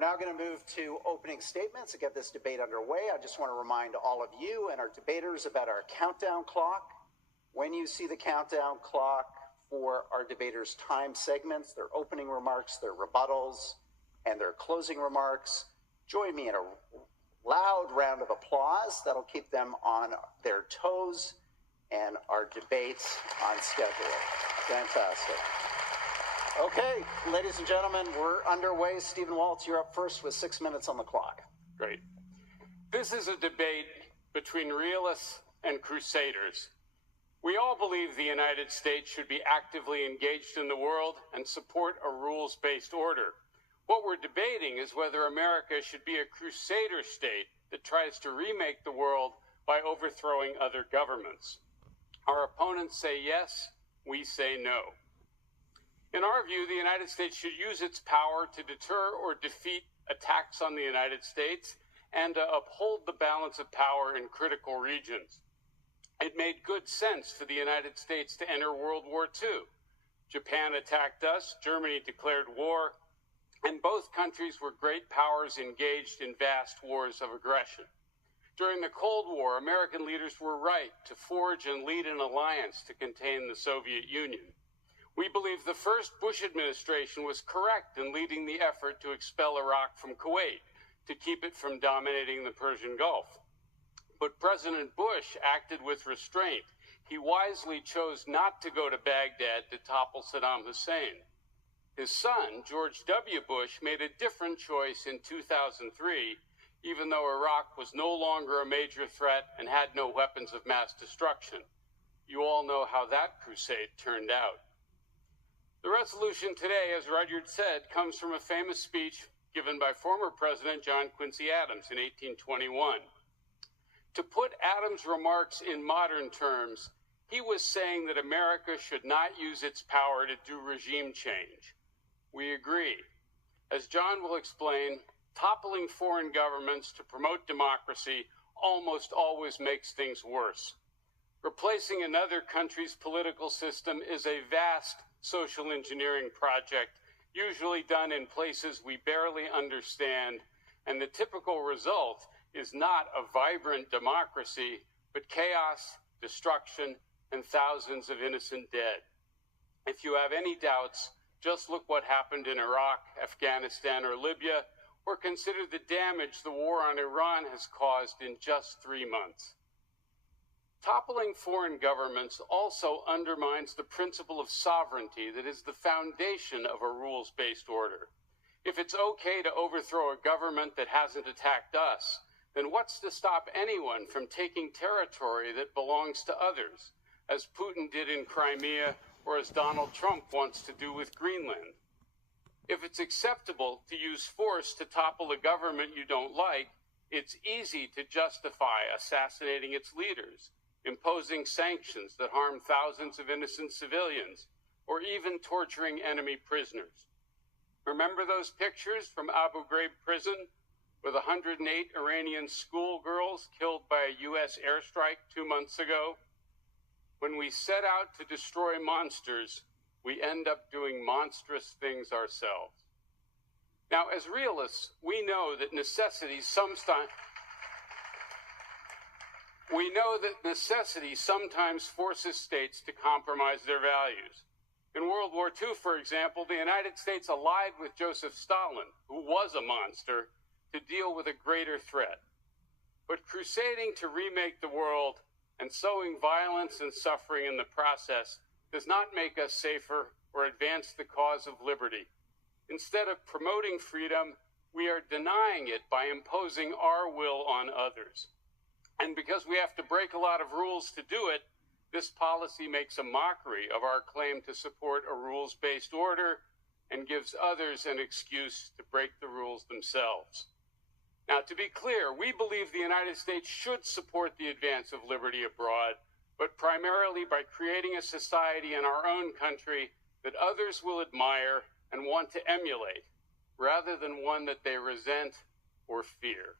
We're now going to move to opening statements to get this debate underway. I just want to remind all of you and our debaters about our countdown clock. When you see the countdown clock for our debaters' time segments, their opening remarks, their rebuttals, and their closing remarks, join me in a loud round of applause. That'll keep them on their toes and our debate on schedule. Fantastic. Okay, ladies and gentlemen, we're underway. Stephen Walt, you're up first with 6 minutes on the clock. Great. This is a debate between realists and crusaders. We all believe the United States should be actively engaged in the world and support a rules-based order. What we're debating is whether America should be a crusader state that tries to remake the world by overthrowing other governments. Our opponents say yes, we say no. In our view, the United States should use its power to deter or defeat attacks on the United States and to uphold the balance of power in critical regions. It made good sense for the United States to enter World War II. Japan attacked us, Germany declared war, and both countries were great powers engaged in vast wars of aggression. During the Cold War, American leaders were right to forge and lead an alliance to contain the Soviet Union. We believe the first Bush administration was correct in leading the effort to expel Iraq from Kuwait, to keep it from dominating the Persian Gulf. But President Bush acted with restraint. He wisely chose not to go to Baghdad to topple Saddam Hussein. His son, George W. Bush, made a different choice in 2003, even though Iraq was no longer a major threat and had no weapons of mass destruction. You all know how that crusade turned out. The resolution today, as Rudyard said, comes from a famous speech given by former President John Quincy Adams in 1821. To put Adams' remarks in modern terms, he was saying that America should not use its power to do regime change. We agree. As John will explain, toppling foreign governments to promote democracy almost always makes things worse. Replacing another country's political system is a vast social engineering project, usually done in places we barely understand, and the typical result is not a vibrant democracy, but chaos, destruction, and thousands of innocent dead. If you have any doubts, just look what happened in Iraq, Afghanistan, or Libya, or consider the damage the war on Iran has caused in just 3 months. Toppling foreign governments also undermines the principle of sovereignty that is the foundation of a rules-based order. If it's okay to overthrow a government that hasn't attacked us, then what's to stop anyone from taking territory that belongs to others, as Putin did in Crimea or as Donald Trump wants to do with Greenland? If it's acceptable to use force to topple a government you don't like, it's easy to justify assassinating its leaders, imposing sanctions that harm thousands of innocent civilians, or even torturing enemy prisoners. Remember those pictures from Abu Ghraib prison with 108 Iranian schoolgirls killed by a U.S. airstrike 2 months ago? When we set out to destroy monsters, we end up doing monstrous things ourselves. Now, as realists, we know that necessity sometimes forces states to compromise their values. In World War II, for example, the United States allied with Joseph Stalin, who was a monster, to deal with a greater threat. But crusading to remake the world and sowing violence and suffering in the process does not make us safer or advance the cause of liberty. Instead of promoting freedom, we are denying it by imposing our will on others. And because we have to break a lot of rules to do it, this policy makes a mockery of our claim to support a rules-based order and gives others an excuse to break the rules themselves. Now, to be clear, we believe the United States should support the advance of liberty abroad, but primarily by creating a society in our own country that others will admire and want to emulate, rather than one that they resent or fear.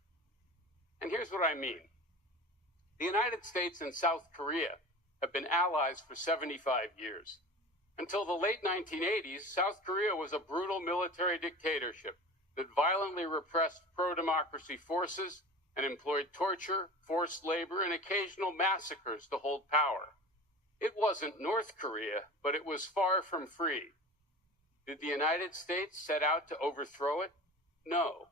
And here's what I mean. The United States and South Korea have been allies for 75 years. Until the late 1980s, South Korea was a brutal military dictatorship, that violently repressed pro-democracy forces and employed torture, forced labor, and occasional massacres to hold power. It wasn't North Korea, but it was far from free. Did the United States set out to overthrow it? No.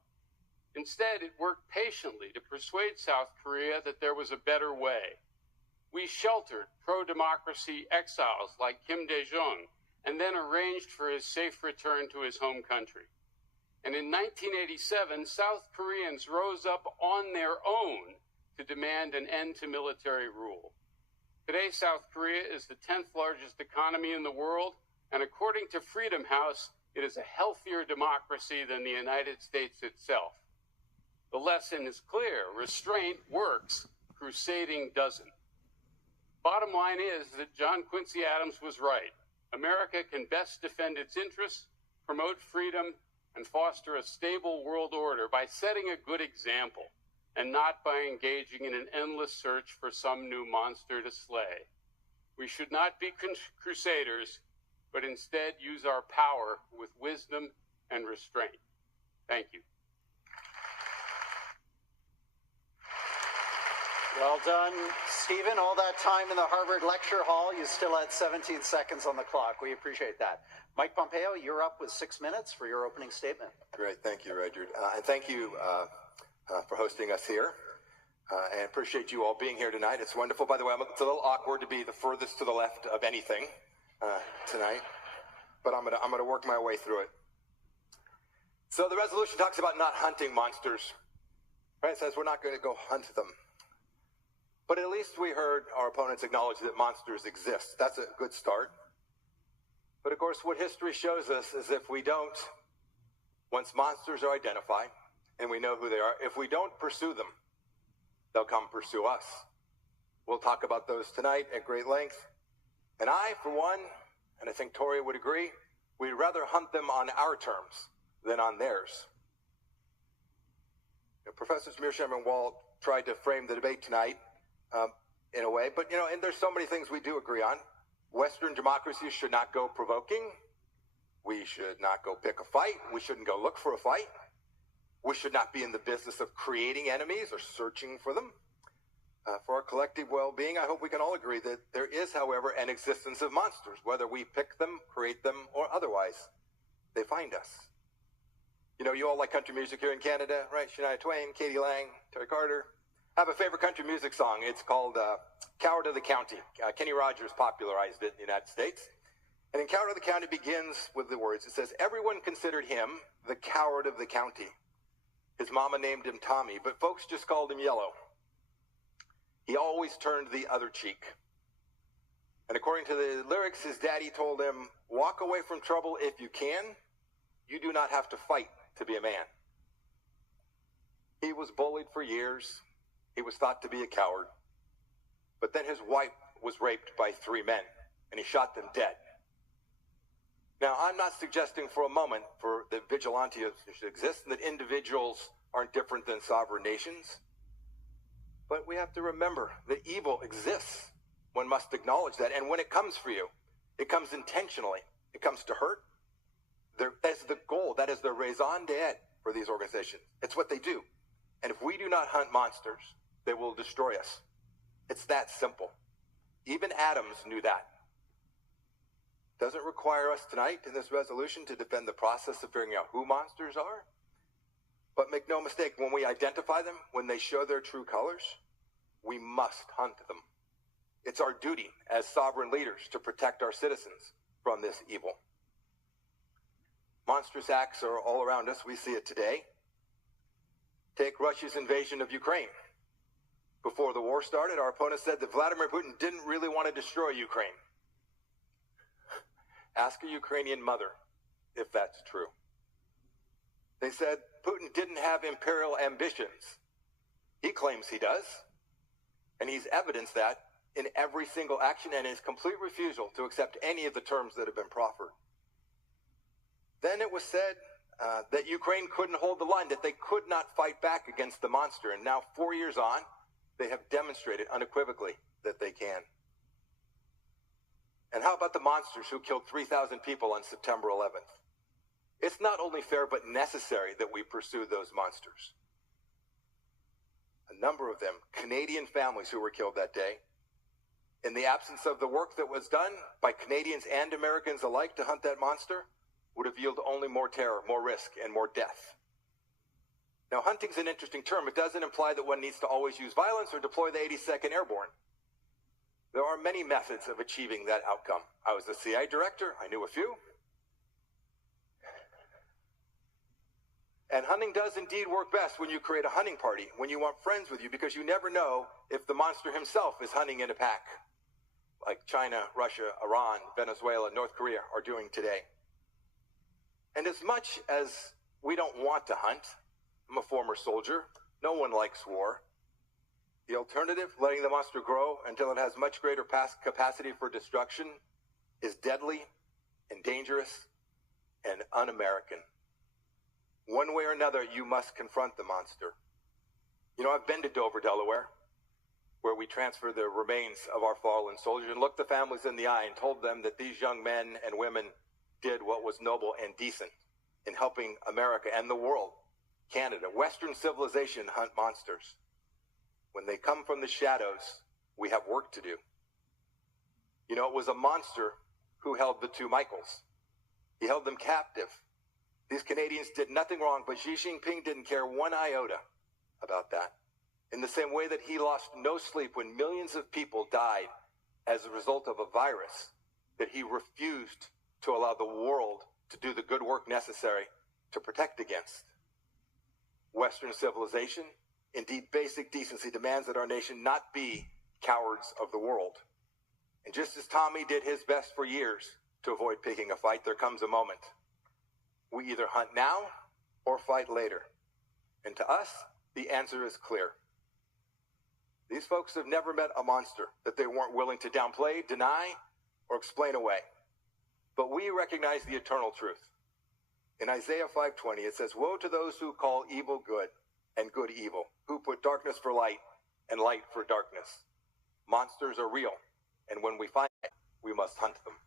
Instead, it worked patiently to persuade South Korea that there was a better way. We sheltered pro-democracy exiles like Kim Dae-jung and then arranged for his safe return to his home country. And in 1987, South Koreans rose up on their own to demand an end to military rule. Today, South Korea is the 10th largest economy in the world, and according to Freedom House, it is a healthier democracy than the United States itself. The lesson is clear. Restraint works, crusading doesn't. Bottom line is that John Quincy Adams was right. America can best defend its interests, promote freedom, and foster a stable world order by setting a good example, and not by engaging in an endless search for some new monster to slay. We should not be crusaders, but instead use our power with wisdom and restraint. Thank you. Well done, Stephen. All that time in the Harvard Lecture Hall, you still had 17 seconds on the clock. We appreciate that. Mike Pompeo, you're up with 6 minutes for your opening statement. Great. Thank you, Rudyard. And thank you for hosting us here. And appreciate you all being here tonight. It's wonderful. By the way, it's a little awkward to be the furthest to the left of anything tonight, but I'm gonna work my way through it. So the resolution talks about not hunting monsters. Right? It says we're not going to go hunt them. But at least we heard our opponents acknowledge that monsters exist. That's a good start. But of course, what history shows us is if we don't, once monsters are identified and we know who they are, if we don't pursue them, they'll come pursue us. We'll talk about those tonight at great length. And I, for one, and I think Tori would agree, we'd rather hunt them on our terms than on theirs. Professors Mearsheimer and Walt tried to frame the debate tonight in a way, but and there's so many things we do agree on. Western democracies should not go provoking. We should not go pick a fight. We shouldn't go look for a fight. We should not be in the business of creating enemies or searching for them. For our collective well-being, I hope we can all agree that there is, however, an existence of monsters, whether we pick them, create them, or otherwise. They find us. You all like country music here in Canada, right? Shania Twain, Katie Lang, Terry Carter. I have a favorite country music song. It's called Coward of the County. Kenny Rogers popularized it in the United States. And in Coward of the County begins with the words. It says, everyone considered him the coward of the county. His mama named him Tommy, but folks just called him Yellow. He always turned the other cheek. And according to the lyrics, his daddy told him, walk away from trouble if you can. You do not have to fight to be a man. He was bullied for years. He was thought to be a coward. But then his wife was raped by 3 men, and he shot them dead. Now, I'm not suggesting for a moment for that vigilantism should exist and that individuals aren't different than sovereign nations. But we have to remember that evil exists. One must acknowledge that. And when it comes for you, it comes intentionally. It comes to hurt. That's the goal. That is the raison d'etre for these organizations. It's what they do. And if we do not hunt monsters, they will destroy us. It's that simple. Even Adams knew that. Doesn't require us tonight in this resolution to defend the process of figuring out who monsters are. But make no mistake, when we identify them, when they show their true colors, we must hunt them. It's our duty as sovereign leaders to protect our citizens from this evil. Monstrous acts are all around us. We see it today. Take Russia's invasion of Ukraine. Before the war started, our opponents said that Vladimir Putin didn't really want to destroy Ukraine. Ask a Ukrainian mother if that's true. They said Putin didn't have imperial ambitions. He claims he does. And he's evidenced that in every single action and his complete refusal to accept any of the terms that have been proffered. Then it was said that Ukraine couldn't hold the line, that they could not fight back against the monster. And now, 4 years on, they have demonstrated unequivocally that they can. And how about the monsters who killed 3,000 people on September 11th? It's not only fair but necessary that we pursue those monsters. A number of them, Canadian families who were killed that day, in the absence of the work that was done by Canadians and Americans alike to hunt that monster, would have yielded only more terror, more risk, and more death. Now, hunting's an interesting term. It doesn't imply that one needs to always use violence or deploy the 82nd Airborne. There are many methods of achieving that outcome. I was a CIA director. I knew a few. And hunting does indeed work best when you create a hunting party, when you want friends with you, because you never know if the monster himself is hunting in a pack, like China, Russia, Iran, Venezuela, North Korea are doing today. And as much as we don't want to hunt, I'm a former soldier, no one likes war. The alternative, letting the monster grow until it has much greater capacity for destruction, is deadly and dangerous and un-American. One way or another, you must confront the monster. You know, I've been to Dover, Delaware, where we transferred the remains of our fallen soldiers and looked the families in the eye and told them that these young men and women did what was noble and decent in helping America and the world, Canada, Western civilization, hunt monsters. When they come from the shadows, we have work to do. You know, it was a monster who held the two Michaels. He held them captive. These Canadians did nothing wrong, but Xi Jinping didn't care one iota about that. In the same way that he lost no sleep when millions of people died as a result of a virus that he refused to allow the world to do the good work necessary to protect against. Western civilization, indeed basic decency, demands that our nation not be cowards of the world. And just as Tommy did his best for years to avoid picking a fight, there comes a moment. We either hunt now or fight later. And to us, the answer is clear. These folks have never met a monster that they weren't willing to downplay, deny, or explain away. But we recognize the eternal truth. In Isaiah 5:20, it says, "Woe to those who call evil good and good evil, who put darkness for light and light for darkness." Monsters are real, and when we find it, we must hunt them.